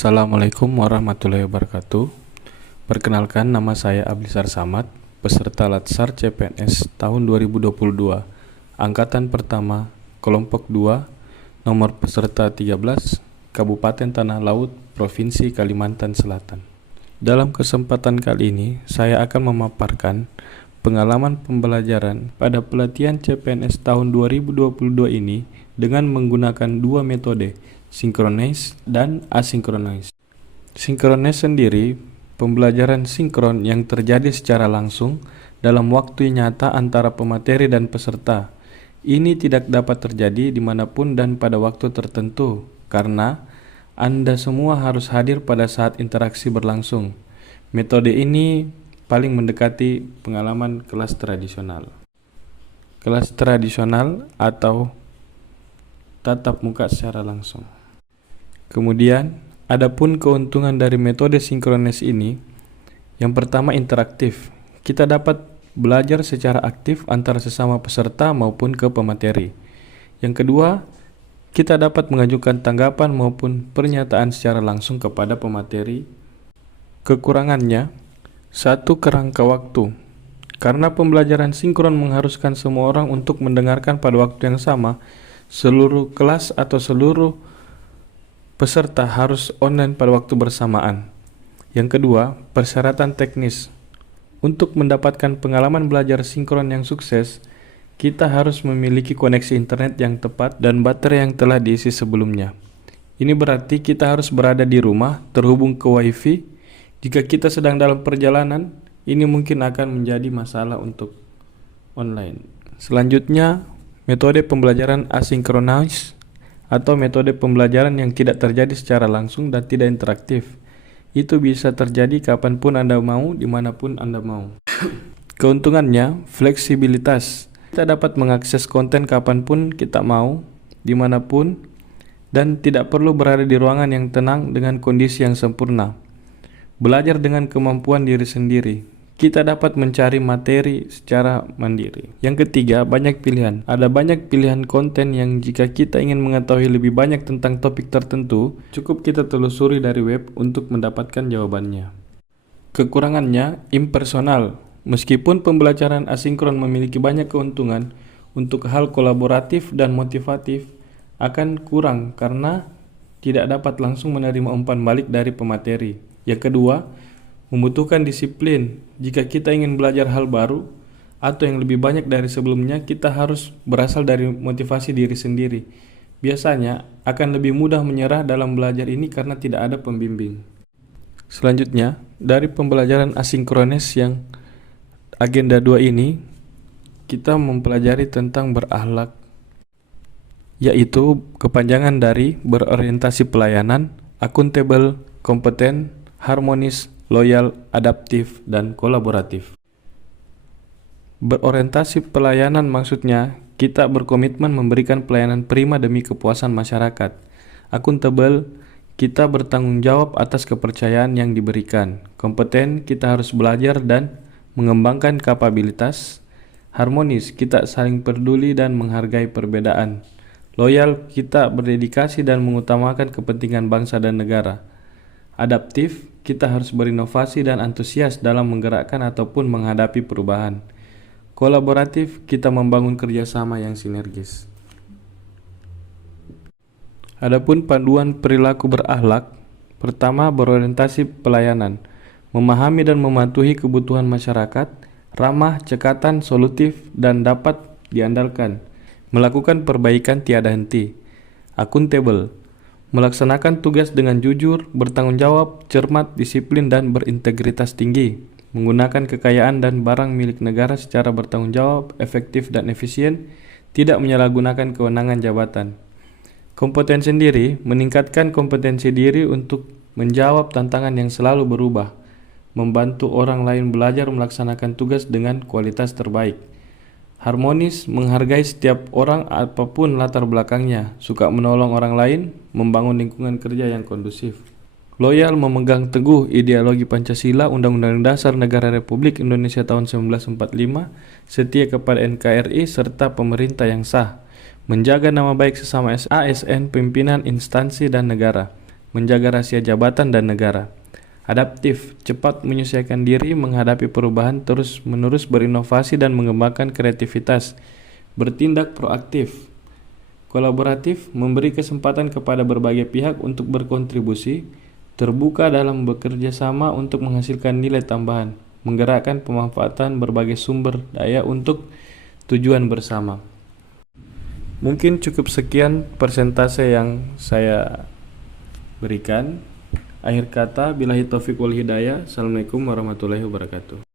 Assalamualaikum warahmatullahi wabarakatuh. Perkenalkan, nama saya Ablisar Samad, peserta Latsar CPNS tahun 2022, Angkatan Pertama, Kelompok 2, nomor peserta 13, Kabupaten Tanah Laut, Provinsi Kalimantan Selatan. Dalam kesempatan kali ini, saya akan memaparkan pengalaman pembelajaran pada pelatihan CPNS tahun 2022 ini dengan menggunakan dua metode, sinkronis dan asinkronis. Sinkronis sendiri, pembelajaran sinkron yang terjadi secara langsung dalam waktu nyata antara pemateri dan peserta. Ini tidak dapat terjadi dimanapun dan pada waktu tertentu, karena Anda semua harus hadir pada saat interaksi berlangsung. Metode ini paling mendekati pengalaman kelas tradisional. Kelas tradisional atau tatap muka secara langsung. Kemudian, adapun keuntungan dari metode sinkronis ini, yang pertama interaktif. Kita dapat belajar secara aktif antara sesama peserta maupun ke pemateri. Yang kedua, kita dapat mengajukan tanggapan maupun pernyataan secara langsung kepada pemateri. Kekurangannya, satu, kerangka waktu. Karena pembelajaran sinkron mengharuskan semua orang untuk mendengarkan pada waktu yang sama, seluruh kelas atau seluruh peserta harus online pada waktu bersamaan. Yang kedua, persyaratan teknis. Untuk mendapatkan pengalaman belajar sinkron yang sukses, kita harus memiliki koneksi internet yang tepat dan baterai yang telah diisi sebelumnya. Ini berarti kita harus berada di rumah, terhubung ke WiFi. Jika kita sedang dalam perjalanan, ini mungkin akan menjadi masalah untuk online. Selanjutnya, metode pembelajaran asinkronis atau metode pembelajaran yang tidak terjadi secara langsung dan tidak interaktif. Itu bisa terjadi kapanpun Anda mau, dimanapun Anda mau. Keuntungannya, fleksibilitas. Kita dapat mengakses konten kapanpun kita mau, dimanapun, dan tidak perlu berada di ruangan yang tenang dengan kondisi yang sempurna. Belajar dengan kemampuan diri sendiri. Kita dapat mencari materi secara mandiri. Yang ketiga, banyak pilihan. Ada banyak pilihan konten yang jika kita ingin mengetahui lebih banyak tentang topik tertentu, cukup kita telusuri dari web untuk mendapatkan jawabannya. Kekurangannya, impersonal. Meskipun pembelajaran asinkron memiliki banyak keuntungan, untuk hal kolaboratif dan motivatif akan kurang karena tidak dapat langsung menerima umpan balik dari pemateri. Yang kedua, membutuhkan disiplin. Jika kita ingin belajar hal baru atau yang lebih banyak dari sebelumnya, kita harus berasal dari motivasi diri sendiri. Biasanya akan lebih mudah menyerah dalam belajar ini karena tidak ada pembimbing. Selanjutnya, dari pembelajaran asinkronis yang agenda 2 ini, kita mempelajari tentang berakhlak, yaitu kepanjangan dari berorientasi pelayanan, akuntabel, kompeten, harmonis, loyal, adaptif, dan kolaboratif. Berorientasi pelayanan maksudnya kita berkomitmen memberikan pelayanan prima demi kepuasan masyarakat. Akuntabel, kita bertanggung jawab atas kepercayaan yang diberikan. Kompeten, kita harus belajar dan mengembangkan kapabilitas. Harmonis, kita saling peduli dan menghargai perbedaan. Loyal, kita berdedikasi dan mengutamakan kepentingan bangsa dan negara. Adaptif, kita harus berinovasi dan antusias dalam menggerakkan ataupun menghadapi perubahan. Kolaboratif, kita membangun kerjasama yang sinergis. Adapun panduan perilaku berakhlak, pertama berorientasi pelayanan, memahami dan mematuhi kebutuhan masyarakat, ramah, cekatan, solutif, dan dapat diandalkan, melakukan perbaikan tiada henti. Akuntabel, melaksanakan tugas dengan jujur, bertanggung jawab, cermat, disiplin, dan berintegritas tinggi. Menggunakan kekayaan dan barang milik negara secara bertanggung jawab, efektif, dan efisien, tidak menyalahgunakan kewenangan jabatan. Kompeten sendiri, meningkatkan kompetensi diri untuk menjawab tantangan yang selalu berubah, membantu orang lain belajar melaksanakan tugas dengan kualitas terbaik. Harmonis, menghargai setiap orang apapun latar belakangnya, suka menolong orang lain, membangun lingkungan kerja yang kondusif. Loyal, memegang teguh ideologi Pancasila, Undang-Undang Dasar Negara Republik Indonesia tahun 1945, setia kepada NKRI serta pemerintah yang sah, menjaga nama baik sesama ASN, pimpinan instansi dan negara. menjaga rahasia jabatan dan negara. Adaptif, cepat menyesuaikan diri menghadapi perubahan, terus-menerus berinovasi dan mengembangkan kreativitas. Bertindak proaktif. Kolaboratif, memberi kesempatan kepada berbagai pihak untuk berkontribusi, terbuka dalam bekerja sama untuk menghasilkan nilai tambahan, menggerakkan pemanfaatan berbagai sumber daya untuk tujuan bersama. Mungkin cukup sekian persentase yang saya berikan. Akhir kata, billahi taufiq wal hidayah. Assalamualaikum warahmatullahi wabarakatuh.